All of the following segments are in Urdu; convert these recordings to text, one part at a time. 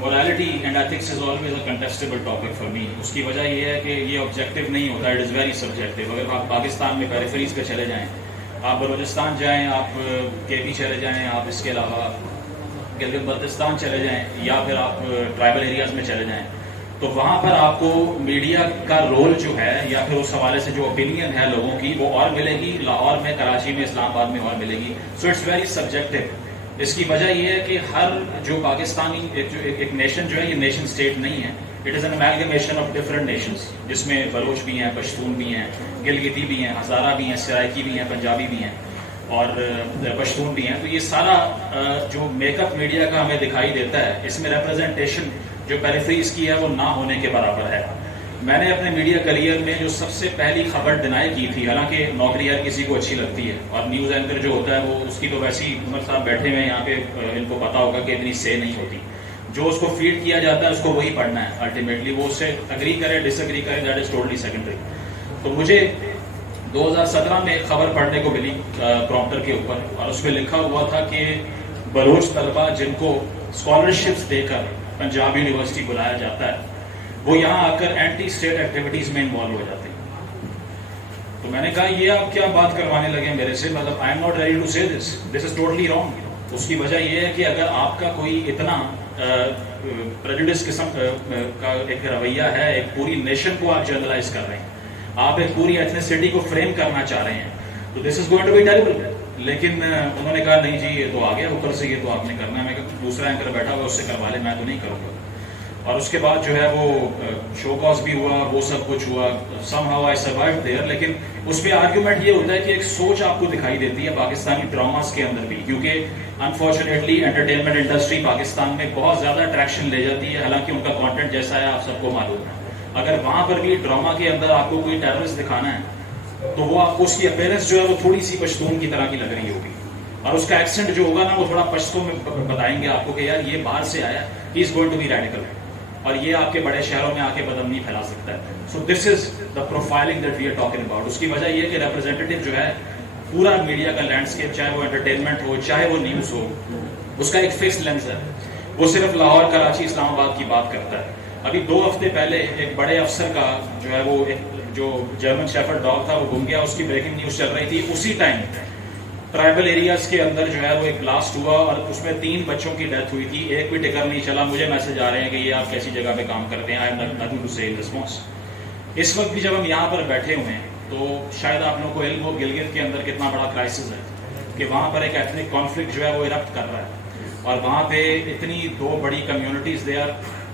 morality and ethics is always a contestable topic for me. اس کی وجہ یہ ہے کہ یہ آبجیکٹیو نہیں ہوتا, اٹ از ویری سبجیکٹیو. اگر آپ پاکستان میں پیریفریز پہ چلے جائیں, آپ بلوچستان جائیں, آپ کے پی چلے جائیں, آپ اس کے علاوہ گلگت بلتستان چلے جائیں, یا پھر آپ ٹرائبل ایریاز میں چلے جائیں, تو وہاں پر آپ کو میڈیا کا رول جو ہے یا پھر اس حوالے سے جو اوپینین ہے لوگوں کی وہ اور ملے گی. لاہور میں, کراچی میں, اسلام آباد میں اور ملے گی. So it's very subjective. اس کی وجہ یہ ہے کہ ہر جو پاکستانی ایک نیشن جو ہے یہ نیشن اسٹیٹ نہیں ہے. It is an amalgamation of different nations, جس میں بلوچ بھی ہیں, پشتون بھی ہیں, گلگتی بھی ہیں, ہزارہ بھی ہیں, سرائکی بھی ہیں, پنجابی بھی ہیں اور پشتون بھی ہیں. تو یہ سارا جو میک اپ میڈیا کا ہمیں دکھائی دیتا ہے, اس میں ریپرزنٹیشن جو پیریفریز کی ہے وہ نہ ہونے کے برابر ہے. میں نے اپنے میڈیا کریئر میں جو سب سے پہلی خبر ڈینائی کی تھی, حالانکہ نوکری ہر کسی کو اچھی لگتی ہے اور نیوز اینکر جو ہوتا ہے وہ اس کی تو ویسے ہی عمر صاحب بیٹھے ہوئے ہیں یہاں پہ, ان کو پتا ہوگا کہ اتنی سے نہیں ہوتی. جو اس کو فیڈ کیا جاتا ہے اس کو وہی پڑھنا ہے الٹیمیٹلی. وہ اس سے اگری کرے, ڈس اگری کرے, دیٹ از ٹوٹلی سیکنڈری. تو مجھے 2017 میں ایک خبر پڑھنے کو ملی پرومپٹر کے اوپر, اور اس میں لکھا ہوا تھا کہ بلوچ طلبہ جن کو اسکالرشپس دے کر پنجاب یونیورسٹی بلایا جاتا ہے وہ یہاں آ کر اینٹی اسٹیٹ ایکٹیویٹیز میں انوالو ہو جاتے ہیں. تو میں نے کہا یہ آپ کیا بات کروانے لگے میرے سے, مطلب I am not ready to say this is totally wrong. اس کی وجہ یہ ہے کہ اگر آپ کا کوئی اتنا پریجوڈس قسم کا ایک رویہ ہے, ایک پوری نیشن کو آپ جنرلائز کر رہے ہیں, آپ ایک پوری ایتھنیسٹی کو فریم کرنا چاہ رہے ہیں, تو this is going to be terrible. لیکن انہوں نے کہا نہیں جی یہ تو آ گیا اوپر سے, یہ تو آپ نے کرنا ہے. میں کہا دوسرا اینکر بیٹھا ہوا اس سے کروا لے, میں تو نہیں کروں گا. اور اس کے بعد جو ہے وہ شو کاز بھی ہوا, وہ سب کچھ ہوا. Somehow I survived there. لیکن اس پہ آرگیومنٹ یہ ہوتا ہے کہ ایک سوچ آپ کو دکھائی دیتی ہے پاکستانی ڈراماز کے اندر بھی, کیونکہ انفارچونیٹلی انٹرٹینمنٹ انڈسٹری پاکستان میں بہت زیادہ اٹریکشن لے جاتی ہے, حالانکہ ان کا کانٹینٹ جیسا ہے آپ سب کو معلوم ہے. اگر وہاں پر بھی ڈراما کے اندر آپ کو کوئی ٹیررسٹ دکھانا ہے تو وہ آپ کو اس کی اپیرنس جو ہے وہ تھوڑی سی پشتون کی طرح کی لگ رہی ہوگی, اور اس کا ایکسنٹ جو ہوگا نا وہ تھوڑا پشتوں میں بتائیں گے آپ کو کہ یار یہ باہر سے آیا, he is going to be radical, اور یہ آپ کے بڑے شہروں میں آ کے بدامنی پھیلا سکتا ہے. So this is the profiling that we are talking about. اس کی وجہ یہ کہ ریپرزینٹیٹیو جو ہے پورا میڈیا کا لینڈسکیپ, چاہے وہ انٹرٹینمنٹ ہو چاہے وہ نیوز ہو, اس کا ایک فکس لینس ہے. وہ صرف لاہور, کراچی, اسلام آباد کی بات کرتا ہے. ابھی 2 ہفتے پہلے ایک بڑے افسر کا جو ہے وہ جو جرمن شیفرڈ ڈاگ تھا وہ گم گیا, اس کی بریکنگ نیوز چل رہی تھی. اسی ٹائم ٹرائبل ایریاز کے اندر جو ہے وہ ایک بلاسٹ ہوا اور اس میں 3 بچوں کی ڈیتھ ہوئی تھی. ایک بھی ٹکر نہیں چلا. مجھے میسج آ رہے ہیں کہ یہ آپ کیسی جگہ پہ کام کرتے ہیں, آئی ایم نتھنگ ٹو سے ان رسپانس. اس وقت بھی جب ہم یہاں پر بیٹھے ہوئے ہیں تو شاید آپ لوگوں کو علم ہو گلگت کے اندر کتنا بڑا کرائسس ہے, کہ وہاں پر ایک ایتھنک کانفلکٹ جو ہے وہ ایرپٹ کر رہا ہے, اور وہاں پہ اتنی 2 بڑی communities they are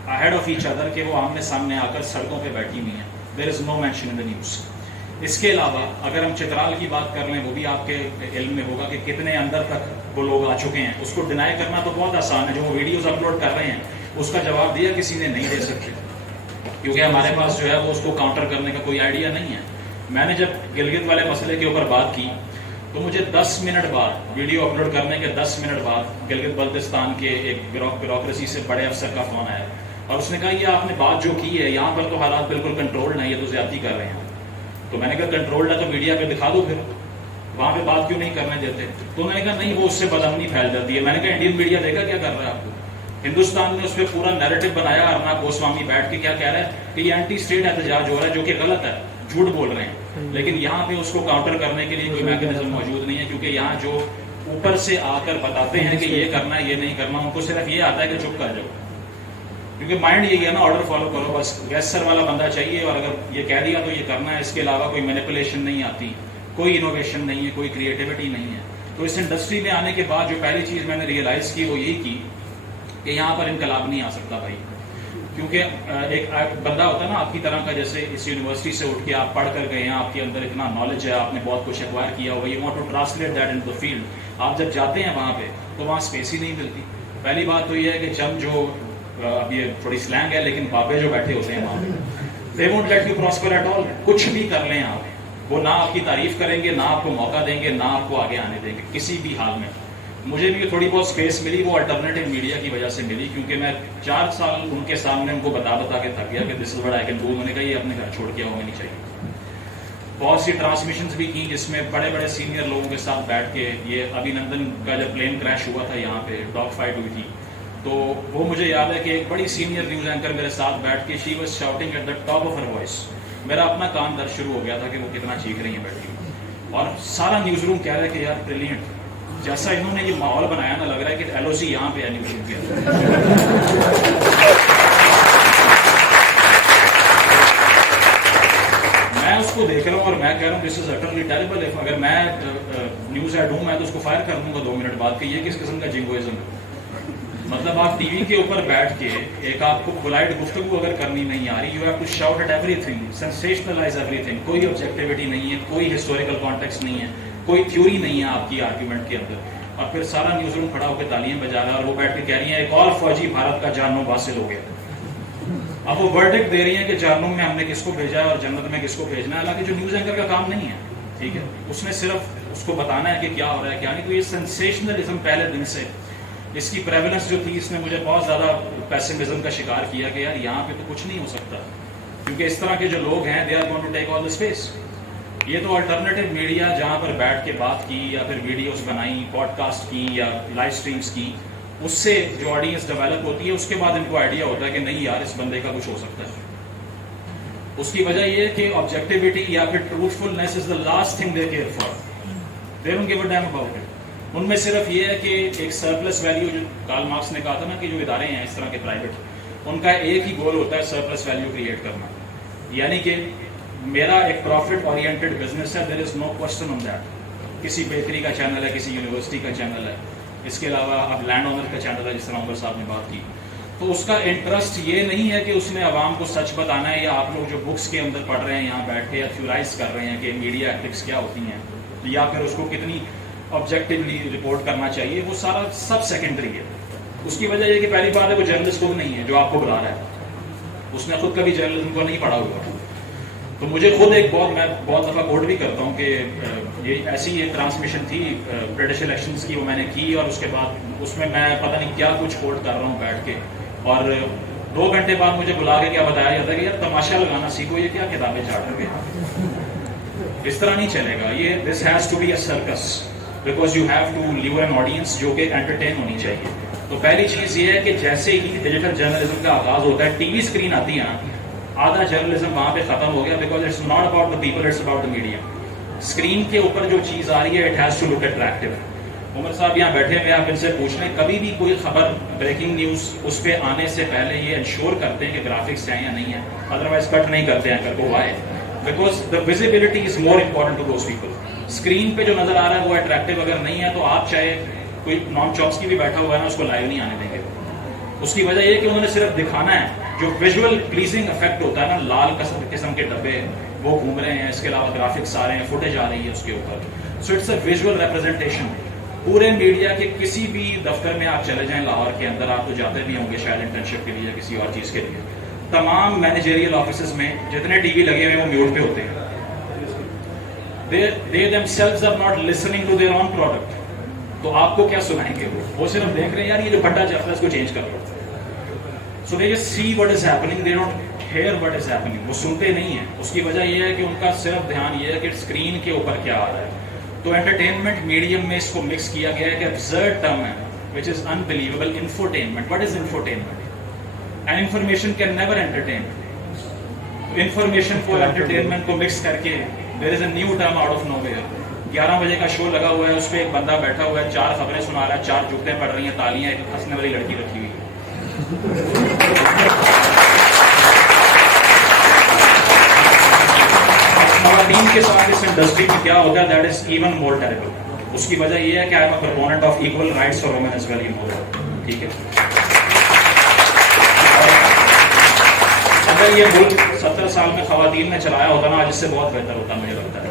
ahead of each other کہ وہ آمنے سامنے آ کر سڑکوں پہ بیٹھی ہوئی ہیں. دیر از نو مینشن ان دا نیوز. اس کے علاوہ اگر ہم چترال کی بات کر لیں, وہ بھی آپ کے علم میں ہوگا کہ کتنے اندر تک وہ لوگ آ چکے ہیں. اس کو ڈینائی کرنا تو بہت آسان ہے, جو وہ ویڈیوز اپلوڈ کر رہے ہیں اس کا جواب دیا کسی نے نہیں دے سکتے, کیونکہ ہمارے پاس جو ہے وہ اس کو کاؤنٹر کرنے کا کوئی آئیڈیا نہیں ہے. میں نے جب گلگت والے مسئلے کے اوپر بات کی تو مجھے 10 منٹ بعد, ویڈیو اپلوڈ کرنے کے 10 منٹ بعد گلگت بلتستان کے ایک بیوروکریسی سے بڑے افسر کا فون آیا, اور اس نے کہا یہ آپ نے بات جو کی ہے یہاں پر تو حالات بالکل کنٹرول نہیں, یہ تو زیادتی کر رہے ہیں. تو میں نے کہا کنٹرول ہے تو میڈیا پہ دکھا دو, پھر وہاں پہ بات کیوں نہیں کرنے دیتے؟ تو انہوں نے کہا نہیں وہ اس سے بدامنی پھیل جاتی ہے. میں نے کہا انڈین میڈیا دیکھا کیا کر رہا ہے آپ کو؟ ہندوستان نے اس پہ پورا نیریٹو بنایا, ارنب گوسوامی بیٹھ کے کیا کہہ رہا ہے کہ یہ اینٹی اسٹیٹ احتجاج ہو رہا ہے, جو کہ غلط ہے, جھوٹ بول رہے ہیں. لیکن یہاں پہ اس کو کاؤنٹر کرنے کے لیے کوئی میکینزم موجود نہیں ہے, کیونکہ یہاں جو اوپر سے آ کر بتاتے ہیں کہ یہ کرنا ہے یہ نہیں کرنا, ان کو صرف یہ آتا ہے کہ چپ کر جاؤ, کیونکہ مائنڈ یہی ہے نا, آرڈر فالو کرو بس. گیسر والا بندہ چاہیے, اور اگر یہ کہہ دیا تو یہ کرنا ہے, اس کے علاوہ کوئی مینیپولیشن نہیں آتی, کوئی انوویشن نہیں ہے, کوئی کریٹیوٹی نہیں ہے. تو اس انڈسٹری میں آنے کے بعد جو پہلی چیز میں نے ریئلائز کی وہ یہی کی کہ یہاں پر انقلاب نہیں آ سکتا بھائی, کیونکہ ایک بندہ ہوتا ہے نا آپ کی طرح کا, جیسے اس یونیورسٹی سے اٹھ کے آپ پڑھ کر گئے ہیں, آپ کے اندر اتنا نالج ہے, آپ نے بہت کچھ ایکوائر کیا ہوا, you want to translate that in the field. آپ جب جاتے ہیں وہاں پہ تو وہاں اسپیس ہی نہیں ملتی. پہلی بات تو یہ ہے کہ چند جو, اب یہ تھوڑی سلینگ ہے لیکن بابے جو بیٹھے ہوتے ہیں وہاں پہ, they won't let you prosper at all. کچھ بھی کر لیں آپ, وہ نہ آپ کی تعریف کریں گے, نہ آپ کو موقع دیں گے, نہ آپ کو آگے آنے دیں گے کسی بھی حال میں. مجھے بھی تھوڑی بہت اسپیس ملی, وہ الٹرنیٹیو میڈیا کی وجہ سے ملی, کیونکہ میں 4 سال ان کے سامنے ان کو بتا کے تھک گیا کہ this is what I can do. انہوں نے کہا یہ اپنے گھر چھوڑ کے ہمیں نہیں چاہیے. بہت سی ٹرانسمیشنز بھی کی جس میں بڑے بڑے سینئر لوگوں کے ساتھ بیٹھ کے, یہ ابھی نندن کا جب پلین کریش ہوا تھا یہاں پہ ڈاگ فائٹ ہوئی تھی, تو وہ مجھے یاد ہے کہ ایک بڑی سینئر نیوز اینکر میرے ساتھ بیٹھ کے she was shouting at the top of her voice. میرا اپنا کان درد شروع ہو گیا تھا کہ وہ کتنا چیخ رہی ہیں بیٹھی ہوئی, اور سارا نیوز روم کہہ رہا ہے کہ یار بریلینٹ. جیسا انہوں نے یہ ماحول بنایا نا, لگ رہا ہے کہ ایل او سی یہاں پہ ہے نیوز روم کے اندر. میں اس کو دیکھ رہا ہوں اور میں کہہ رہا ہوں دس از اٹرلی ٹیریبل. اگر میں نیوز ایڈ ہوں میں تو اس کو فائر کر دوں گا 2 منٹ بعد کہ یہ کس قسم کا جنگوئزم ہے. مطلب آپ ٹی وی کے اوپر بیٹھ کے ایک آپ کو پولائٹ گفتگو اگر کرنی نہیں آ رہی, you have to shout at everything, sensationalise everything. کوئی آبجیکٹیوٹی نہیں ہے, کوئی ہسٹوریکل کانٹیکسٹ نہیں ہے, کوئی تھیوری نہیں ہے آپ کی آرگیومنٹ کے اندر, اور پھر سارا نیوز روم کھڑا ہو کے تالیاں بجا رہا ہے, اور وہ بیٹھ کے کہہ رہی ہیں ایک اور فوجی بھارت کا جہنم حاصل ہو گیا. اب وہ ورڈکٹ دے رہی ہیں کہ جہنم میں ہم نے کس کو بھیجا ہے اور جنت میں کس کو بھیجنا ہے, حالانکہ جو نیوز اینکر کا کام نہیں ہے. ٹھیک ہے, اس نے صرف اس کو بتانا ہے کہ کیا ہو رہا ہے کیا نہیں. تو یہ سینسیشنلزم پہلے دن سے اس کی پریولنس جو تھی, اس نے مجھے بہت زیادہ پیسمزم کا شکار کیا کہ یار یہاں پہ تو کچھ نہیں ہو سکتا, کیونکہ اس طرح کے جو لوگ ہیں they are going to take all the space. یہ تو الٹرنیٹیو میڈیا جہاں پر بیٹھ کے بات کی یا پھر ویڈیوز بنائی, پوڈ کاسٹ کی یا لائیو اسٹریمس کی, اس سے جو آڈینس ڈیولپ ہوتی ہے اس کے بعد ان کو آئیڈیا ہوتا ہے کہ نہیں یار اس بندے کا کچھ ہو سکتا ہے. اس کی وجہ یہ ہے کہ آبجیکٹیوٹی یا پھر truthfulness is the last thing they care for. They don't give a damn about it. ان میں صرف یہ ہے کہ ایک سرپلس ویلیو, جو کارل مارکس نے کہا تھا نا کہ جو ادارے ہیں اس طرح کے پرائیویٹ, ان کا ایک ہی گول ہوتا ہے سرپلس ویلیو کریٹ کرنا. یعنی کہ میرا ایک پروفٹ اورینٹڈ بزنس ہے, there is know question on that. کسی بیکری کا چینل ہے, کسی یونیورسٹی کا چینل ہے, اس کے علاوہ اب لینڈ اونر کا چینل ہے جس طرح عمر صاحب نے بات کی, تو اس کا انٹرسٹ یہ نہیں ہے کہ اس نے عوام کو سچ بتانا ہے, یا آپ لوگ جو بکس کے اندر پڑھ رہے ہیں یہاں بیٹھ کے یا تھیورائز کر رہے ہیں کہ میڈیا ایتھکس کیا ہوتی ہیں, یا پھر اس کو کتنی آبجیکٹیولی رپورٹ کرنا چاہیے, وہ سارا سب سیکنڈری ہے. اس کی وجہ یہ کہ پہلی بات ہے وہ جرنلسٹ خود نہیں ہے جو آپ کو بلا رہا ہے, اس نے خود کبھی جرنلزم کو نہیں پڑھا ہوا. تو مجھے خود میں بہت دفعہ کوٹ بھی کرتا ہوں کہ یہ ایسی ایک ٹرانسمیشن تھی برٹش الیکشنز کی, وہ میں نے کی, اور اس کے بعد اس میں پتہ نہیں کیا کچھ کوٹ کر رہا ہوں بیٹھ کے, اور 2 گھنٹے بعد مجھے بلا کے کیا بتایا جاتا ہے کہ یار تماشا لگانا سیکھو, یہ کیا کتابیں چاٹ گے. اس طرح نہیں چلے گا یہ. This has to be a circus because you have to lure an audience جو کہ انٹرٹین ہونی چاہیے. تو پہلی چیز یہ ہے کہ جیسے ہی ڈیجیٹل جرنلزم کا آغاز ہوتا ہے, ٹی وی اسکرین آتی ہے نا, آدھا جرنلزم وہاں پہ ختم ہو گیا, because it's not about the people, it's about the media. Screen کے اوپر جو چیز آ رہی ہے it has to look attractive. Umar صاحب یہاں بیٹھے ہوئے, آپ ان سے پوچھ لیں کبھی بھی کوئی خبر بریکنگ نیوز اس پہ آنے سے پہلے یہ انشور کرتے ہیں کہ گرافکس ہیں یا نہیں ہے, ادروائز کٹ نہیں کرتے ہیں کر کو why, because the visibility is more important to those people. Screen پہ جو نظر آ رہا ہے وہ اٹریکٹیو اگر نہیں ہے تو آپ چاہے کوئی نام چومسکی بھی بیٹھا ہوا ہے نا, اس کو لائیو نہیں آنے دیں گے. اس کی وجہ یہ کہ انہوں نے صرف دکھانا ہے جو ویژول پلیزنگ افیکٹ ہوتا ہے نا, لال قسم کے ڈبے وہ گھوم رہے ہیں, اس کے علاوہ گرافکس آ رہے ہیں, فوٹیج آ رہی ہے اس کے اوپر. So it's a visual representation. پورے میڈیا کے کسی بھی دفتر میں آپ چلے جائیں لاہور کے اندر, آپ تو جاتے بھی ہوں گے شاید انٹرنشپ کے لیے یا کسی اور چیز کے لیے, تمام مینیجریل آفیسز میں جتنے ٹی وی لگے ہوئے وہ میوٹ پہ ہوتے ہیں. They themselves are not listening to their own product. تو آپ کو کیا سنائیں گے, وہ صرف دیکھ رہے ہیں یار یہ جو بھٹا چل رہا ہے اس کو چینج کر لو. So they just see what is happening, they don't hear what is happening. وہ سنتے نہیں ہیں. اس کی وجہ یہ ہے کہ ان کا صرف دھیان یہ ہے کہ اسکرین کے اوپر کیا آ رہا ہے. تو انٹرٹینمنٹ میڈیم میں اس کو مکس کیا گیا ہے کہ absurd term ہے which is unbelievable. Infotainment. What is infotainment? And information can never entertain. Information کو انٹرٹینمنٹ کو مکس کر کے there is a new term out of nowhere. 11 بجے کا شو لگا ہوا ہے, اس پہ ایک بندہ بیٹھا ہوا ہے, 4 خبریں سنا رہا ہے, 4 جوتیں پڑ رہی ہیں, تالیاں, ایک ہنسنے والی لڑکی رکھی ہوئی ہے. خواتین کے ساتھ اس انڈسٹری میں کیا ہوتا ہے that is even more terrible. اس کی وجہ یہ ہے کہ I am a proponent of equal rights for women as well. ٹھیک ہے, اگر یہ ملک 70 سال میں خواتین نے چلایا ہوتا نا, آج اس سے بہت بہتر ہوتا مجھے لگتا ہے.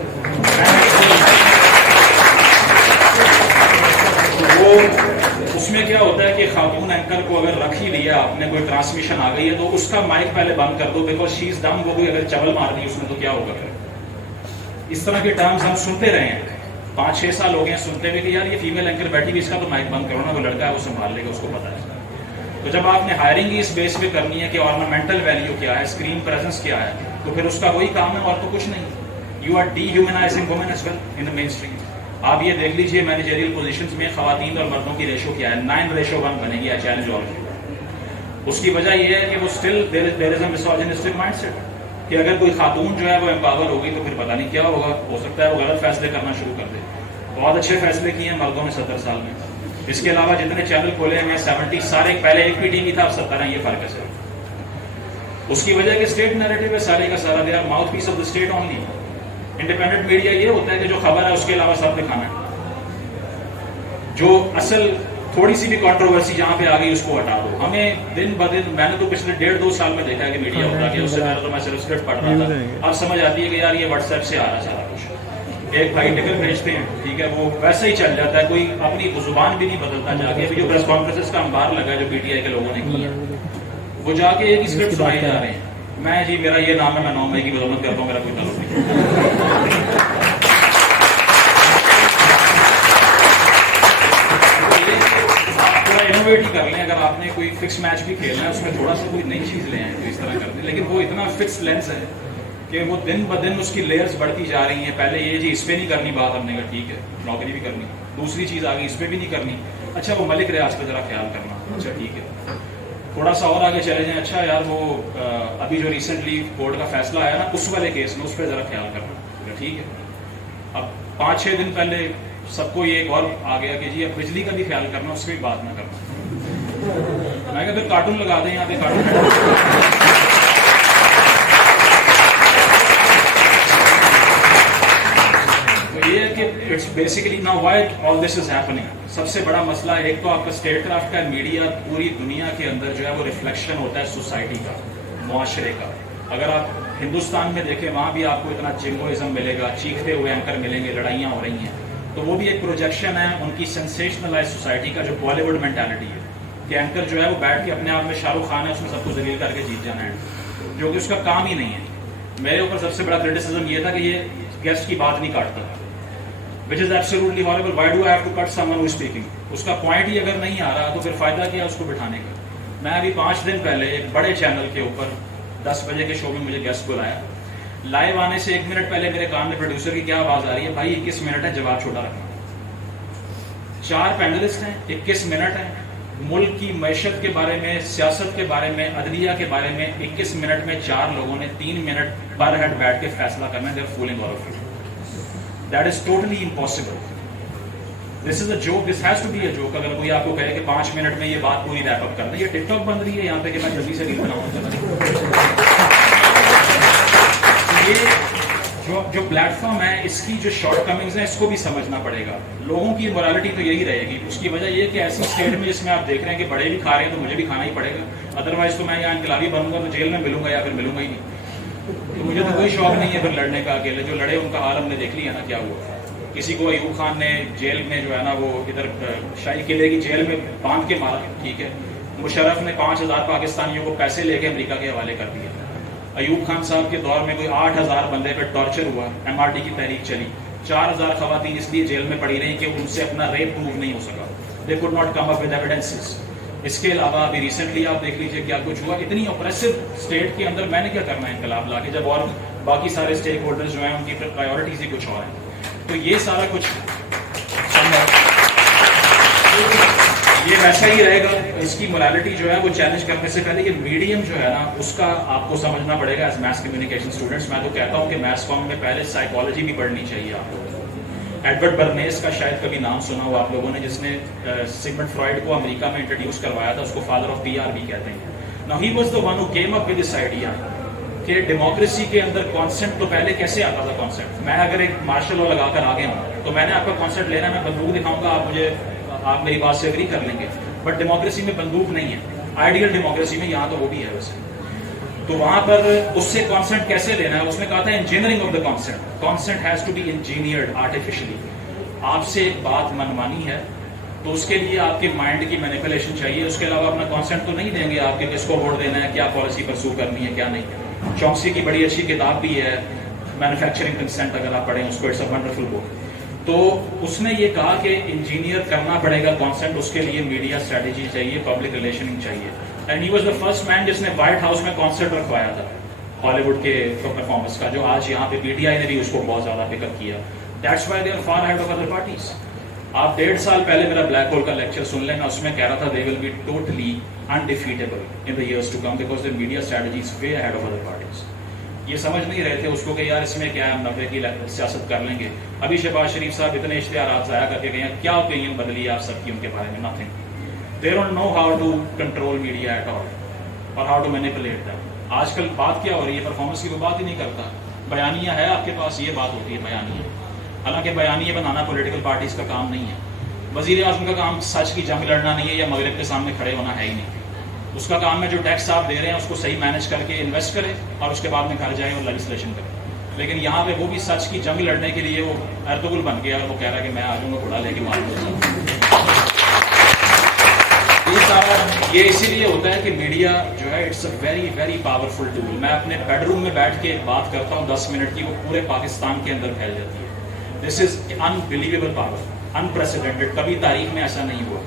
وہ اس میں کیا ہوتا ہے کہ خاتون اینکر کو اگر رکھ ہی لیا آپ نے, کوئی ٹرانسمیشن آ گئی ہے تو اس کا مائک پہلے بند کر دو, بیکاز شی از ڈم. وہ کوئی اگر چول مار دی اس میں تو کیا ہوگا پھر. اس طرح کے ٹرمز ہم سنتے رہے ہیں, 5-6 سال ہو گئے ہیں سنتے ہوئے کہ یار یہ فیمیل اینکر بیٹھی ہوئی, اس کا تو مائک بند کرو نا, وہ لڑکا ہے وہ سنبھال لے گا, اس کو پتا ہے. تو جب آپ نے ہائرنگ ہی اس بیس پہ کرنی ہے کہ آرنامنٹل ویلیو کیا ہے, اسکرین پریزنس کیا ہے, تو پھر اس کا وہی کام ہے اور تو کچھ نہیں. You are dehumanising women as well in the mainstream. آپ یہ دیکھ لیجیے مینیجریل پوزیشنز میں خواتین اور مردوں کی ریشو کیا ہے, 9:1 بنے گی. چیلنج اور اس کی وجہ یہ ہے کہ وہ still there is a misogynistic mindset کہ اگر کوئی خاتون جو ہے وہ امپاور ہوگی تو پھر پتہ نہیں کیا ہوگا، ہو سکتا ہے وہ غلط فیصلے کرنا شروع کر دے. بہت اچھے فیصلے کیے ہیں مردوں نے 70 سال میں. اس کے علاوہ جتنے چینل کھولے ہیں 70 سارے، پہلے ایک پی ٹی وی تھا، اب 70 ہیں، یہ فرق ہے سر. اس کی وجہ کہ اسٹیٹ نیریٹو ہے سارے کا سارا، they are mouthpiece of the state only. Independent media یہ ہوتا ہے کہ جو خبر ہے اس کے علاوہ سب دکھانا ہے. جو اصل تھوڑی سی بھی کنٹروورسی جہاں پہ آ گئی اس کو ہٹا دو. ہمیں دن بدن، میں نے تو پچھلے 1.5-2 سال میں دیکھا ہے کہ میڈیا ہوتا ہے. اس سے پہلے تو میں صرف اسکرپٹ پڑھ رہا تھا. اب سمجھ آتی ہے کہ یار یہ واٹس ایپ سے آ رہا سارا کچھ. ایک بھائی ٹکر بھیجتے ہیں، ٹھیک ہے، وہ ویسے ہی چل جاتا ہے، کوئی اپنی زبان بھی نہیں بدلتا. جا کے جو پریس کانفرنس کا انبار لگا ہے جو پی ٹی آئی کے لوگوں نے کیا، وہ جا کے ایک اسکرپٹ سنائی جا رہے ہیں. میں جی میرا یہ نام ہے، میں 9 مئی کی مذمت کرتا ہوں، میرا کوئی تعلق نہیں. انوویٹ ہی کر لیں. اگر آپ نے کوئی فکس میچ بھی کھیلنا ہے اس میں تھوڑا سا کوئی نئی چیز لے آئیں تو اس طرح کر دیں. لیکن وہ اتنا فکس لینس ہے کہ وہ دن بدن اس کی لیئرز بڑھتی جا رہی ہیں. پہلے یہ جی اس پہ نہیں کرنی بات، ہم نے کہا ٹھیک ہے نوکری بھی کرنی. دوسری چیز آ گئی اس پہ بھی نہیں کرنی. اچھا وہ ملک ریاض پہ ذرا خیال کرنا. اچھا ٹھیک ہے، تھوڑا سا اور آگے چلے جائیں. اچھا یار وہ ابھی جو ریسنٹلی کورٹ کا فیصلہ آیا نا اس والے کیس میں، اس پہ ذرا خیال کرنا. ٹھیک ہے، اب 5-6 دن پہلے سب کو یہ ایک اور آ گیا کہ جی اب بجلی کا بھی خیال کرنا، اس پہ بھی بات نہ کرنا. میں کہا پھر کارٹون لگا دیں یہاں پہ. کارٹون تو یہ ہے کہ it's basically now why all this is happening. سب سے بڑا مسئلہ ایک تو آپ کا اسٹیٹ کرافٹ کا، میڈیا پوری دنیا کے اندر جو ہے وہ ریفلیکشن ہوتا ہے سوسائٹی کا، معاشرے کا. اگر آپ ہندوستان میں دیکھیں وہاں بھی آپ کو اتنا جنگوازم ملے گا، چیختے ہوئے اینکر ملیں گے، لڑائیاں ہو رہی ہیں. تو وہ بھی ایک پروجیکشن ہے ان کی سینسیشنلائز سوسائٹی کا، جو بالی ووڈ مینٹالٹی ہے کہ اینکر جو ہے وہ بیٹھ کے اپنے آپ میں شاہ رخ خان ہے، اس میں سب کو ذلیل کر کے جیت جانا ہے، جو کہ اس کا کام ہی نہیں ہے. میرے اوپر سب سے بڑا کرٹیسزم یہ تھا کہ یہ گیسٹ کی بات نہیں کاٹتا، which is absolutely horrible. Why do I have to cut someone who is speaking? اس کا پوائنٹ ہی اگر نہیں آ رہا تو پھر فائدہ کیا اس کو بٹھانے کا. میں ابھی 5 دن پہلے ایک بڑے چینل کے اوپر 10 بجے کے شو میں مجھے گیسٹ بلایا. لائیو آنے سے 1 منٹ پہلے میرے کان میں پروڈیوسر کی کیا آواز آ رہی ہے، بھائی 21 منٹ ہے، جواب چھوٹا رکھنا. 4 پینلسٹ ہیں، 21 منٹ ہیں. ملک کی معیشت کے بارے میں، سیاست کے بارے میں، عدلیہ کے بارے میں 21 منٹ میں 4 لوگوں نے 3 منٹ پر ہیڈ بیٹھ کے فیصلہ کرنا ہے. They are fooling all of you. That is totally impossible. This is a joke. This has to be a joke. اگر کوئی آپ کو کہے کہ 5 منٹ میں یہ بات پوری ریپ اپ کر دیں، یہ ٹک ٹاک بن رہی ہے یہاں پہ کہ میں جلدی سے ریل بناؤں. یہ جو پلیٹ فارم ہے اس کی جو شارٹ کمنگز ہیں اس کو بھی سمجھنا پڑے گا. لوگوں کی مورالٹی تو یہی رہے گی. اس کی وجہ یہ کہ ایسی اسٹیٹ میں جس میں آپ دیکھ رہے ہیں کہ بڑے بھی کھا رہے ہیں تو مجھے بھی کھانا ہی پڑے گا. ادروائز تو میں یہاں انقلابی بنوں گا تو جیل میں ملوں گا یا پھر ملوں گا ہی نہیں. تو مجھے تو کوئی شوق نہیں ہے پھر لڑنے کا اکیلے. جو لڑے ان کا حال ہم نے دیکھ لیا نا کیا ہوا. کسی کو ایوب خان نے جیل میں جو ہے نا وہ ادھر شاہی قلعے کی جیل میں باندھ کے مارا، ٹھیک ہے. مشرف نے 5000 پاکستانیوں کو پیسے لے کے امریکہ کے حوالے کر دیا. ایوب خان صاحب کے دور میں کوئی 8000 بندے پہ ٹارچر ہوا. ایم آر ٹی کی تحریک چلی. 4000 خواتین اس لیے جیل میں پڑی رہی کہ ان سے اپنا ریپ پروو نہیں ہو سکا. They could not come up with evidences. اس کے علاوہ ابھی ریسنٹلی آپ دیکھ لیجیے کیا کچھ ہوا. اتنی اپریسو اسٹیٹ کے اندر میں نے کیا کرنا ہے انقلاب لا کے، جب اور باقی سارے اسٹیک ہولڈرز جو ہیں ان کی پرائیورٹیز ہی کچھ اور ہیں. تو یہ سارا کچھ یہ ویسا ہی رہے گا. اس کی مورالٹی جو ہے وہ چیلنج کرنے سے پہلے یہ میڈیم جو ہے نا اس کا آپ کو سمجھنا پڑے گا. ایز میس کمیونیکیشن اسٹوڈنٹس میں تو کہتا ہوں کہ میس کام میں پہلے سائیکالوجی بھی پڑھنی چاہیے آپ کو. ایڈورڈ برنیس کا شاید کبھی نام سنا ہو آپ لوگوں نے، جس نے سگمنڈ فرائڈ کو امریکہ میں انٹروڈیوس کروایا تھا. اس کو فادر آف پی آر بھی کہتے ہیں. Now he was the one who came up with this idea کہ ڈیموکریسی کے اندر کانسیپٹ تو پہلے کیسے آتا تھا. کانسیپٹ میں اگر ایک مارشل لا لگا کر آگے ہوں تو میں نے آپ کا کانسیپٹ لینا ہے، میں بندوق دکھاؤں گا، آپ میری بات سے اگری کر لیں گے. بٹ ڈیموکریسی میں بندوق نہیں ہے. آئیڈیل ڈیموکریسی میں یہاں تو وہ بھی ہے ویسے. تو وہاں پر اس سے کانسیپٹ کیسے لینا ہے، اس نے کہا تھا engineering of the concept. Concept has to be engineered artificially. آپ سے ایک بات منوانی ہے تو اس کے لیے آپ کے مائنڈ کی مینیپولیشن چاہیے. اس کے علاوہ اپنا کانسیپٹ تو نہیں دیں گے آپ کے کس کو ووٹ دینا ہے، کیا پالیسی پرسو کرنی ہے، کیا نہیں. چوکسی کی بڑی اچھی کتاب بھی ہے مینوفیکچرنگ کنسنٹ، اگر آپ پڑھیں اس کو، اٹس اے ونڈرفل بک. تو اس نے یہ کہا کہ انجینئر کرنا پڑے گا کانسیپٹ. اس کے لیے میڈیا اسٹریٹجی چاہیے، پبلک ریلیشننگ چاہیے. And he was the first man جس نے وائٹ ہاؤس میں کانسرٹ رکھوایا تھا ہالی ووڈ کے پرفارمنس کا، جو آج یہاں پہ پی ٹی آئی نے بھی اس کو بہت زیادہ پک اپ کیا. That's why they are far ahead of other parties. آپ 1.5 سال پہلے میرا بلیک ہول کا لیکچر سن لیں. میں اس میں کہہ رہا تھا they will be totally undefeatable in the years to come because the media strategy is way ahead of other parties. یہ سمجھ نہیں رہے تھے اس کو کہ یار اس میں کیا ہے, ہم 90 کی سیاست کر لیں گے. ابھی شہباز شریف صاحب اتنے اشتہارات ضائع کر کے گئے ہیں, کیا اوپینین بدلی آپ سب کی ان کے بارے میں؟ Nothing. They don't know how to control media at all or how to manipulate them. آج کل بات کیا ہو رہی ہے؟ پرفارمنس کی کوئی بات ہی نہیں کرتا. بیانیہ ہے آپ کے پاس, یہ بات ہوتی ہے بیانیہ. حالانکہ بیانیہ بنانا پولیٹیکل پارٹیز کا کام نہیں ہے. وزیر اعظم کا کام سچ کی جنگ لڑنا نہیں ہے یا مغرب کے سامنے کھڑے ہونا ہے ہی نہیں. اس کا کام ہے جو ٹیکس آپ دے رہے ہیں اس کو صحیح مینج کر کے انویسٹ کرے اور اس کے بعد میں گھر جائے اور لیجسلیشن کرے. لیکن یہاں پہ وہ بھی سچ کی جنگ لڑنے کے لیے وہ ایرتغرل بن گیا اور وہ کہہ رہا ہے کہ میں آ جاؤں گا گھوڑا لے کے مار دوں. یہ اسی لیے ہوتا ہے کہ میڈیا جو ہے it's a very very powerful tool. میں اپنے بیڈ روم میں بیٹھ کے بات کرتا ہوں 10 منٹ کی, وہ پورے پاکستان کے اندر پھیل جاتی ہے. دس از انبلیویبل پاور, انپریسیڈنٹڈ. کبھی تاریخ میں ایسا نہیں ہوا.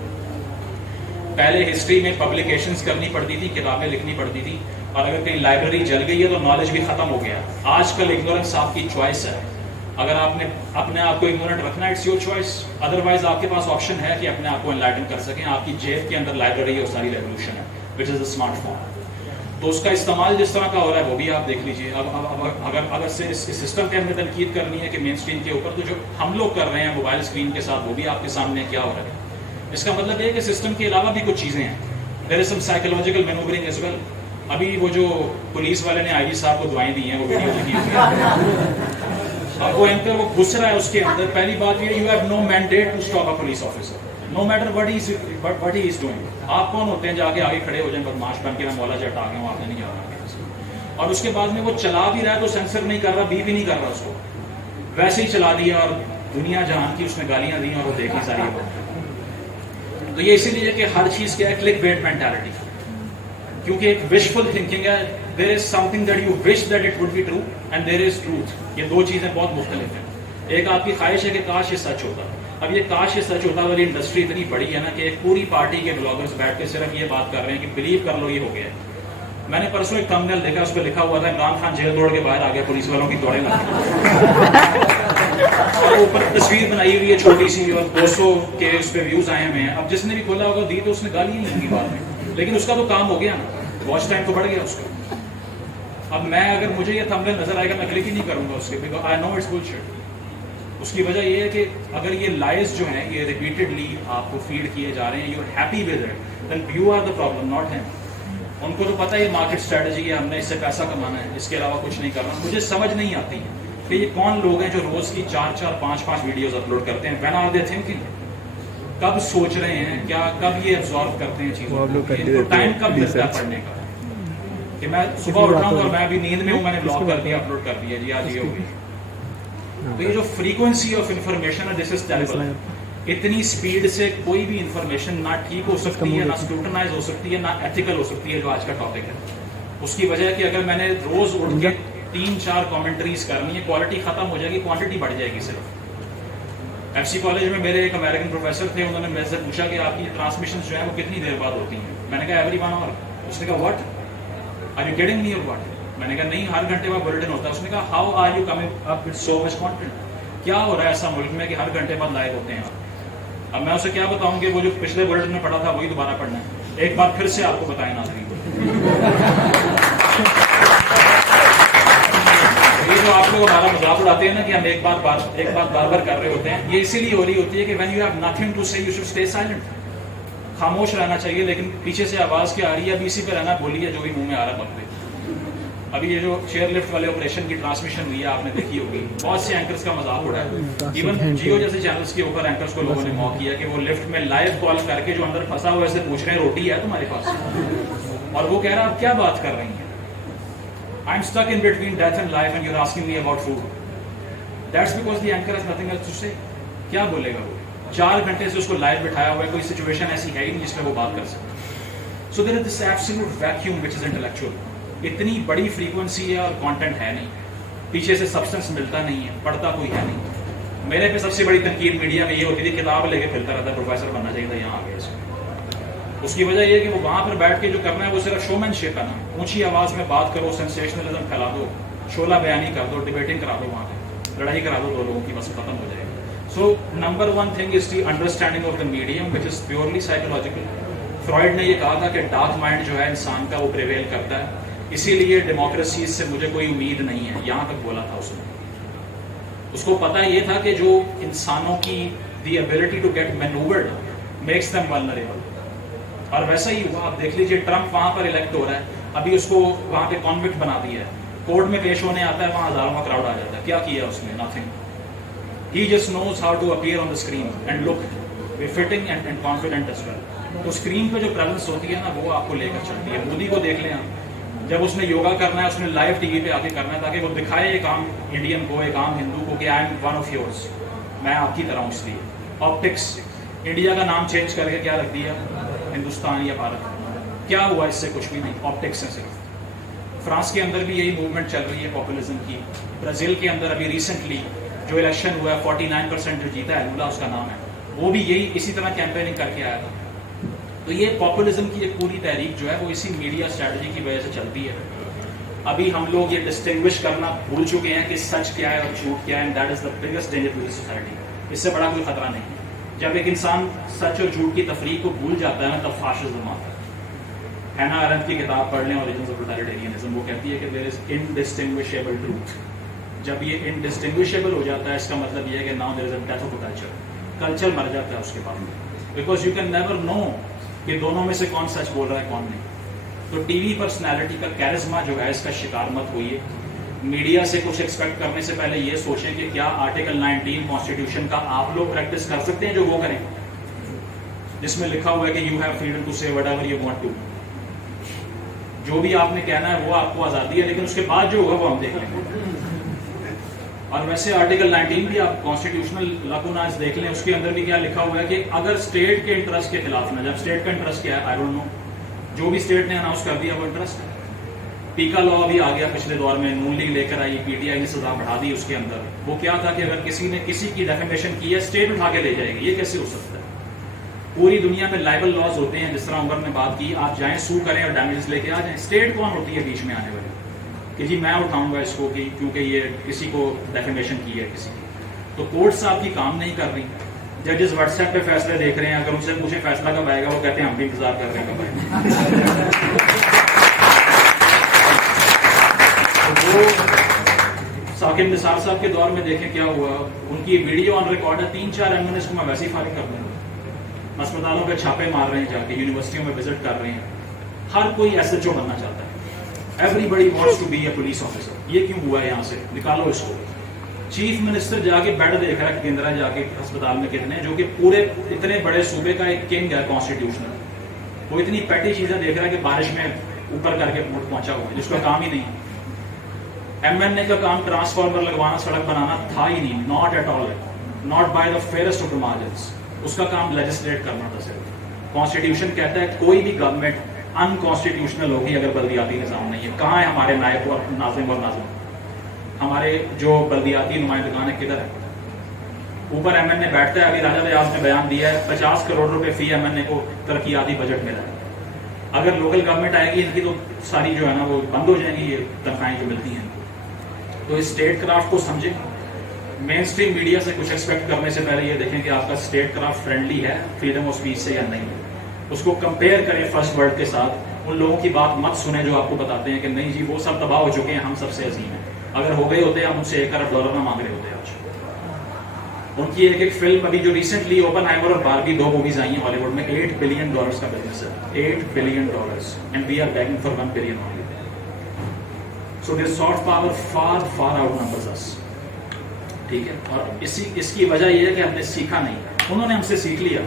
پہلے ہسٹری میں پبلیکیشنز کرنی پڑتی تھی, کتابیں لکھنی پڑتی تھی, اور اگر کہیں لائبریری جل گئی ہے تو نالج بھی ختم ہو گیا. آج کل اگنورنس آپ کی چوائس ہے. اگر آپ نے اپنے آپ کو اگنورنٹ رکھنا ہے, اٹس یور چوائس. ادروائز آپ کے پاس آپشن ہے کہ اپنے آپ کو انلائٹن کر سکیں. آپ کی جیب کے اندر لائبریری اور ساری ریولیوشن ہے, وچ از اے اسمارٹ فون. تو اس کا استعمال جس طرح کا ہو رہا ہے وہ بھی آپ دیکھ لیجیے. اگر سے اس سسٹم کے اندر تنقید کرنی ہے کہ مین اسٹریم کے اوپر, تو جو ہم لوگ کر رہے ہیں موبائل اسکرین کے ساتھ وہ بھی آپ کے سامنے کیا ہو رہا ہے. اس کا مطلب یہ کہ سسٹم کے علاوہ بھی کچھ چیزیں ہیں. دیر is some psychological manoeuvring as well. ابھی وہ جو پولیس والے نے آئی جی صاحب کو دعائیں دی ہیں, وہ ویڈیو دیکھی ہوئی ہے. اب وہ اینکر وہ گھس رہا ہے اس کے اندر. پہلی بات یہ, you have no mandate to stop a police officer no matter what he is doing. آپ کون ہوتے ہیں جا کے آگے کھڑے ہو جائیں بدماش بن کے, میں مولا جٹ آ گیا ہوں, آپ نے نہیں جانا. اور اس کے بعد میں وہ چلا بھی رہا ہے تو سینسر نہیں کر رہا, بھی نہیں کر رہا اس کو, ویسے ہی چلا دیا اور دنیا جہان کی اس نے گالیاں دی اور وہ دیکھی ساری بات. تو یہ اسی لیے کہ ہر چیز کیا ہے, کلک بیٹ مینٹالٹی. کیونکہ ایک وشفل تھنکنگ ہے. There is something that you wish that it would be true and there is truth. یہ دو چیزیں بہت مختلف ہیں. ایک آپ کی خواہش ہے کہ کاش یہ سچ ہوتا. اب یہ کاش یہ سچ ہوتا والی انڈسٹری اتنی بڑی ہے نا کہ ایک پوری پارٹی کے بلاگرز بیٹھ کے صرف یہ بات کر رہے ہیں کہ بلیو کر لو یہ ہو گیا. میں نے پرسوں ایک تھمبنیل دیکھا, اس پہ لکھا ہوا تھا عمران خان جیل توڑ کے باہر آ گیا, پولیس والوں کی دوڑیں لگی اور اوپر تصویر بنائی ہوئی ہے چھوٹی سی اور 200 کے اس پہ ویوز آئے ہوئے ہیں. اب جس نے بھی کھولا ہوگا دی تو اس نے گالی نہیں ہوں گی بعد میں, لیکن اس کا تو کام ہو گیا نا, واچ ٹائم تو بڑھ گیا اس کا. اب میں اگر مجھے یہ تھمبنیل نظر آئے گا میں کلک ہی نہیں کروں گا اس کے, because I know it's bullshit. اس کی وجہ یہ ہے کہ اگر یہ لائز جو ہیں یہ ریپیٹڈلی آپ کو فیڈ کیے جا رہے ہیں, you are happy with it, then you are the problem not him. ان کو تو پتہ ہے یہ مارکیٹ اسٹریٹجی ہے, ہم نے اس سے پیسہ کمانا ہے, اس کے علاوہ کچھ نہیں کرنا. مجھے سمجھ نہیں آتی کہ یہ کون لوگ ہیں جو روز کی 4-4 5-5 ویڈیوز اپلوڈ کرتے ہیں. وین آر دے تھنکنگ, کب سوچ رہے ہیں, کیا کب یہ ابزارو کرتے ہیں چیزوں کو, ٹائم کب ملتا ہے پڑھنے کا. کہ میں صبح اٹھ رہا ہوں اور میں ابھی نیند میں ہوں, میں نے بلاگ کر دیا, اپلوڈ کر دیا, جی آج یہ ہوگی. تو یہ جو فریکوینسی آف انفارمیشن ہے, دس از ٹیریبل. اتنی سپیڈ سے کوئی بھی انفارمیشن نہ ٹھیک ہو سکتی ہے, نہ اسکروٹنائز ہو سکتی ہے, نہ ایتھیکل ہو سکتی ہے, جو آج کا ٹاپک ہے. اس کی وجہ ہے کہ اگر میں نے روز اٹھ کے 3-4 کامنٹریز کرنی ہے, کوالٹی ختم ہو جائے گی, کوانٹٹی بڑھ جائے گی. صرف ایف سی کالج میں میرے ایک امریکن پروفیسر تھے, انہوں نے میرے سے پوچھا کہ آپ کی ٹرانسمیشن جو ہے وہ کتنی دیر بعد ہوتی ہیں. میں نے کہا ایوری 1 hour. اس نے کہا واٹ آر یو گیٹنگ می اور واٹ. میں نے کہا نہیں, ہر گھنٹے بعد بلٹن ہوتا ہے. اس نے کہا how are you coming up with so much content. کیا ہو رہا ہے ایسا ملک میں کہ ہر گھنٹے بعد لائیو ہوتے ہیں آپ. اب میں اسے کیا بتاؤں کہ وہ جو پچھلے بلٹن میں پڑھا تھا وہی دوبارہ پڑھنا ہے. ایک بار پھر سے آپ کو بتائیں ناظرین, یہ جو آپ لوگ ہمارا مذاق اڑاتے ہیں نا کہ ہم ایک بات بار بار کر رہے ہوتے ہیں, یہ اسی لیے ہو رہی ہوتی ہے کہ when you have nothing to say you should stay silent. خاموش رہنا چاہیے, لیکن پیچھے سے آواز کیا آ رہی ہے, ابھی اسی پہ رہنا, بولیے جو بھی منہ میں آ رہا ہے وقت پہ. ابھی یہ جو چیئر لفٹ والے آپریشن کی ٹرانسمیشن ہوئی ہے آپ نے دیکھی ہوگی, بہت سے اینکرز کا مذاق اڑا ہے. ایون جیو جیسے چینلز کے اوپر اینکرز کو لوگوں نے موقع کیا کہ وہ لفٹ میں لائیو کال کر کے جو اندر پھنسا ہوا ہے سے پوچھ رہے ہیں روٹی ہے تمہارے پاس, اور وہ کہہ رہا آپ کیا بات کر رہی ہیں, I'm stuck in between death and life and you're asking me about food. That's because the anchor has nothing else to say. کیا بولے گا وہ, 4 گھنٹے سے اس کو لائیو بٹھایا ہوا ہے, کوئی سچویشن ایسی ہے ہی نہیں جس میں وہ بات کر سکے. So there is this absolute vacuum which is intellectual. اتنی بڑی فریکوینسی ہے اور کانٹینٹ ہے نہیں, پیچھے سے سبسٹنس ملتا نہیں ہے, پڑھتا کوئی ہے نہیں. میرے پہ سب سے بڑی تنقید میڈیا میں یہ ہوتی تھی, کتاب لے کے پھرتا رہتا, پروفیسر بننا چاہیے تھا, یہاں آ گیا. اس کی وجہ یہ ہے کہ وہ وہاں پر بیٹھ کے جو کرنا ہے وہ صرف شو مین شپ ہے نا, اونچی آواز میں بات کرو, سینسیشنلزم پھیلا دو, شعلہ بیانی کر دو, ڈیبیٹنگ کرا دو, وہاں پہ لڑائی کرا دو 2 لوگوں کی, بس ختم ہو جائے گا. So number 1 thing is the understanding of the medium which is purely psychological. Freud نے یہ کہا تھا کہ ڈارک مائنڈ جو ہے انسان کا وہ پریویل کرتا ہے, اسی لیے ڈیموکریسی سے مجھے کوئی امید نہیں ہے, یہاں تک بولا تھا اس نے. اس کو پتا یہ تھا کہ جو انسانوں کی the ability to get manoeuvred makes them vulnerable, اور ویسا ہی ہوا. آپ دیکھ لیجیے ٹرمپ وہاں پر الیکٹ ہو رہا ہے, ابھی اس کو وہاں پہ کانوکٹ بنا دیا ہے, کورٹ میں پیش ہونے آتا ہے, وہاں ہزاروں کا کراؤڈ آ جاتا ہے. کیا کیا اس نے؟ Nothing. He just knows how to appear on the screen and look fitting and confident as well. تو اسکرین پہ جو پریزنس ہوتی ہے نا, وہ آپ کو لے کر چلتی ہے. مودی کو دیکھ لیں آپ, جب اس نے یوگا کرنا ہے اس نے لائیو ٹی وی پہ آ کے کرنا ہے تاکہ وہ دکھائے ایک عام انڈین کو, ایک عام ہندو کو کہ I M one of yours, میں آپ کی طرح ہوں. اس لیے آپٹکس, انڈیا کا نام چینج کر کے کیا رکھ دیا, ہندوستان یا بھارت. کیا ہوا اس سے؟ کچھ بھی نہیں, آپٹکس ہے صرف. فرانس کے اندر بھی یہی موومنٹ چل رہی ہے پاپولزم کی. برازیل کے اندر ابھی ریسنٹلی جو الیکشن ہوا ہے 49% جو جیتا ہے, لولا اس کا نام ہے, وہ بھی یہی اسی طرح کیمپیننگ کر کے آیا تھا. تو یہ پاپولزم کی ایک پوری تحریک جو ہے وہ اسی میڈیا اسٹریٹجی کی وجہ سے چلتی ہے. ابھی ہم لوگ یہ ڈسٹنگوش کرنا بھول چکے ہیں کہ سچ کیا ہے اور جھوٹ کیا ہے, and that is the biggest danger to the society. اس سے بڑا کوئی خطرہ نہیں. جب ایک انسان سچ اور جھوٹ کی تفریق کو بھول جاتا ہے نا, تب فاشزم آتا ہے. ہینا ارنڈ کی کتاب پڑھ لیں, اوریجنز آف ٹوٹلیٹیرینزم, وہ کہتی ہے کہ دیر از انڈسٹنگوشیبل ٹروتھ. جب یہ انڈسٹنگوشیبل ہو جاتا ہے, اس کا مطلب یہ ہے کہ now there is a death of a culture. Culture مر جاتا ہے اس کے بعد, because you can never know کہ دونوں میں سے کون سچ بول رہا ہے کون نہیں. تو ٹی وی پرسنالٹی کا کیرزما جو ہے, اس کا شکار مت ہوئیے. میڈیا سے کچھ ایکسپیکٹ کرنے سے پہلے یہ سوچیں کہ کیا آرٹیکل 19 کانسٹیٹیوشن کا آپ لوگ پریکٹس کر سکتے ہیں جو وہ کریں, جس میں لکھا ہوا ہے کہ you have freedom to say whatever you want to. جو بھی آپ نے کہنا ہے وہ آپ کو آزادی ہے, لیکن اس کے بعد جو ہوگا وہ ہم دیکھ لیں گے. اور ویسے آرٹیکل 19 بھی آپ کانسٹیٹیوشنل لاکوناز دیکھ لیں, اس کے اندر بھی کیا لکھا ہوا ہے کہ اگر اسٹیٹ کے انٹرسٹ کے خلاف نہ, جب اسٹیٹ کا انٹرسٹ کیا ہے آئی ڈونٹ نو, جو بھی اسٹیٹ نے اناؤنس کر دیا وہ انٹرسٹ ہے. ٹیکا لا بھی آ گیا پچھلے دور میں, نون لیگ لے کر آئی, پی ٹی آئی نے سزا بڑھا دی اس کے اندر. وہ کیا تھا کہ اگر کسی نے کسی کی ڈیفیمیشن کی ہے, اسٹیٹ اٹھا کے لے جائے گی. یہ کیسے ہو سکتا ہے؟ پوری دنیا میں لائبل لاز ہوتے ہیں, جس طرح عمر نے بات کی, آپ جائیں سو کریں اور ڈیمیجز لے کے آ جائیں. اسٹیٹ کون ہوتی ہے بیچ میں آنے والی کہ جی میں اٹھاؤں گا اس کو کہ کیونکہ یہ کسی کو ڈیفیمیشن کی ہے کسی کی. تو کورٹس آپ کی کام نہیں کر رہی. ججز واٹس ایپ پہ فیصلے دیکھ رہے ہیں, اگر ان سے پوچھیں فیصلہ کب آئے گا, وہ کہتے ہیں ہم بھی انتظار کر رہے ہیں کب آئے گا. وہ ثاقب نثار صاحب کے دور میں دیکھیں کیا ہوا, ان کی ویڈیو آن ریکارڈ ہے, 3-4 ایم این ایس کو میں ویسے ہی فارغ کر دوں گا. اسپتالوں پہ چھاپے مار رہے ہیں جا کے, یونیورسٹیوں میں وزٹ کر رہے ہیں. ہر کوئی ایس ایچ او بننا چاہتا ہے. Everybody wants to be a police officer. یہ کیوں ہوا ہے؟ یہاں سے نکالو اس کو. چیف منسٹر جا کے بیڈ دیکھ رہا ہے کیندرا جا کے اسپتال میں کتنے, جو کہ پورے اتنے بڑے صوبے کا ایک کنگ ہے کانسٹیٹیوشنل, وہ اتنی پیٹی چیزیں دیکھ رہا ہے کہ بارش میں اوپر کر کے پہنچا ہوا ہے, جس کا کام ہی نہیں. ایم این اے کا کام ٹرانسفارمر لگوانا, سڑک بنانا تھا ہی نہیں, not at all, not by the fairest of the margins. اس کا کام لیجسلیٹ کرنا تھا صرف. کانسٹیٹیوشن کہتا ہے کوئی بھی گورنمنٹ انکانسٹیٹیوشنل ہوگی اگر بلدیاتی نظام نہیں ہے. کہاں ہے ہمارے نائب اور ناظم اور ناظم؟ ہمارے جو بلدیاتی نمائندگان ہے کدھر ہے؟ اوپر ایم این اے بیٹھتا ہے. ابھی راجہ ریاض نے بیان دیا ہے 50 کروڑ روپے فی ایم این اے کو ترقیاتی بجٹ ملا ہے. اگر لوکل گورنمنٹ آئے گی, ان کی تو ساری جو ہے نا وہ بند ہو جائیں گی یہ تنخواہیں جو ملتی ہیں. تو اسٹیٹ کرافٹ کو سمجھیں. مین اسٹریم میڈیا سے کچھ ایکسپیکٹ کرنے سے پہلے یہ دیکھیں کہ آپ کا اسٹیٹ کرافٹ فرینڈلی ہے فریڈم آف اسپیچ سے یا نہیں. اس کو کمپیئر کریں فرسٹ ورلڈ کے ساتھ. ان لوگوں کی بات مت سنیں جو آپ کو بتاتے ہیں کہ نہیں جی وہ سب تباہ ہو چکے ہیں, ہم سب سے عظیم ہیں. اگر ہو گئے ہوتے ہم ان سے $1 ارب نہ مانگ رہے ہوتے آج. ان کی ایک فلم ابھی جو ریسنٹلی اوپن ہائمر اور باربی 2 موویز آئی ہیں ہالی ووڈ میں, $8 بلین کا بزنس ہے. $8 billion, and we are begging for $1 billion only. So their soft power far outnumbers us. ٹھیک ہے. اور اس کی وجہ یہ ہے کہ ہم نے سیکھا نہیں. انہوں نے ہم سے سیکھ لیا.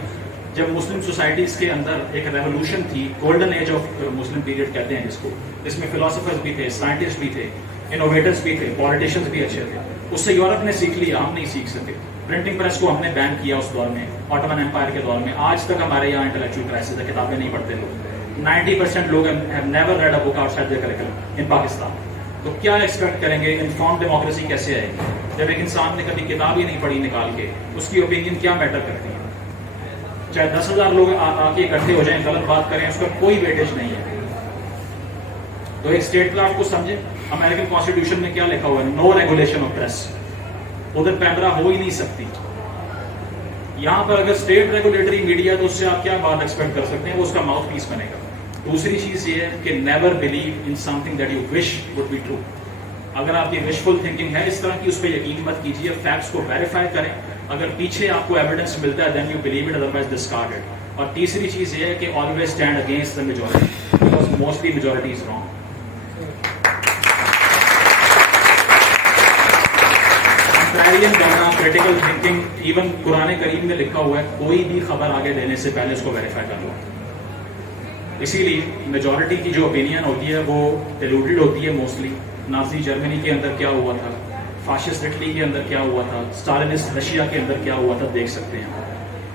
جب مسلم سوسائٹیز کے اندر ایک ریولوشن تھی, golden age of Muslim period کہتے ہیں جس کو, جس میں فلاسفرز بھی تھے, سائنٹسٹ بھی تھے, انوویٹرز بھی تھے, پالیٹیشینز بھی اچھے تھے. اس سے یورپ نے سیکھ لیا, ہم نہیں سیکھ سکے. پرنٹنگ پریس کو ہم نے بین کیا اس دور میں, آٹومن امپائر کے دور میں. آج تک ہمارے یہاں انٹلیکچوئل کرائسس ہے, کتابیں نہیں پڑھتے لوگ. 90% لوگ have never read a book outside their curriculum in Pakistan. تو کیا ایکسپیکٹ کریں گے؟ انفارم ڈیموکریسی کیسے آئے گی جب ایک انسان نے کبھی کتاب ہی نہیں پڑھی نکال کے؟ اس کی اوپینین کیا میٹر کرتی ہے؟ چاہے 10,000 لوگ آ کے اکٹھے ہو جائیں, غلط بات کریں, اس کا کوئی ویٹیج نہیں ہے. تو ایک اسٹیٹ کرافٹ کو سمجھیں. امریکن کانسٹیٹیوشن میں کیا لکھا ہوا ہے؟ نو ریگولیشن آف پریس. ادھر پیمرا ہو ہی نہیں سکتی. یہاں پر اگر اسٹیٹ ریگولیٹری میڈیا تو اس سے آپ کیا بات ایکسپیکٹ کر سکتے ہیں, وہ اس کا ماؤتھ پیس بنے گا. دوسری چیز یہ ہے کہ never believe in something that you wish would be true. اگر آپ کی وشفل تھنکنگ ہے اس طرح کی, اس پہ یقین مت کیجیے, فیکٹس کو ویریفائی کریں. اگر پیچھے آپ کو ایویڈنس ملتا ہے then you believe it, otherwise discard it. اور تیسری چیز یہ ہے کہ always stand against the majority, because mostly majority is wrong. Contrarian بننا, کریٹیکل تھنکنگ, ایون قرآن کریم میں لکھا ہوا ہے کوئی بھی خبر آگے دینے سے پہلے اس کو ویریفائی کر لو. اسی لیے میجورٹی کی جو اوپینین ہوتی ہے وہ ڈیلوٹیڈ ہوتی ہے موسٹلی. نازی جرمنی کے اندر کیا ہوا تھا, فاشسٹ اٹلی کے اندر کیا ہوا تھا, اسٹالنسٹ رشیا کے اندر کیا ہوا تھا, دیکھ سکتے ہیں.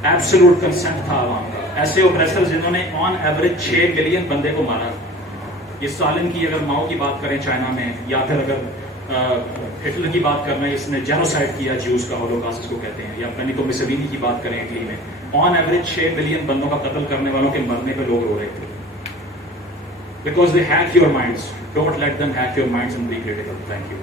ایبسولوٹ کنسنٹ تھا عوام کا. ایسے اوپریسر جنہوں نے آن ایوریج 6 ملین بندے کو مارا. یہ اسٹالن کی اگر ماؤ کی بات کریں چائنا میں, یا پھر اگر ہٹلر کی بات کرنا ہے, اس نے جینوسائڈ کیا جیوز کا, ہولوکاسٹ کو کہتے ہیں. یا بینیٹو مسولینی کی بات کریں اٹلی میں, آن ایوریج 6 ملین بندوں کا قتل کرنے والوں کے مرنے پہ لوگ رو رہے تھے. Because they hack your minds. Don't let them hack your minds and be critical. Thank you.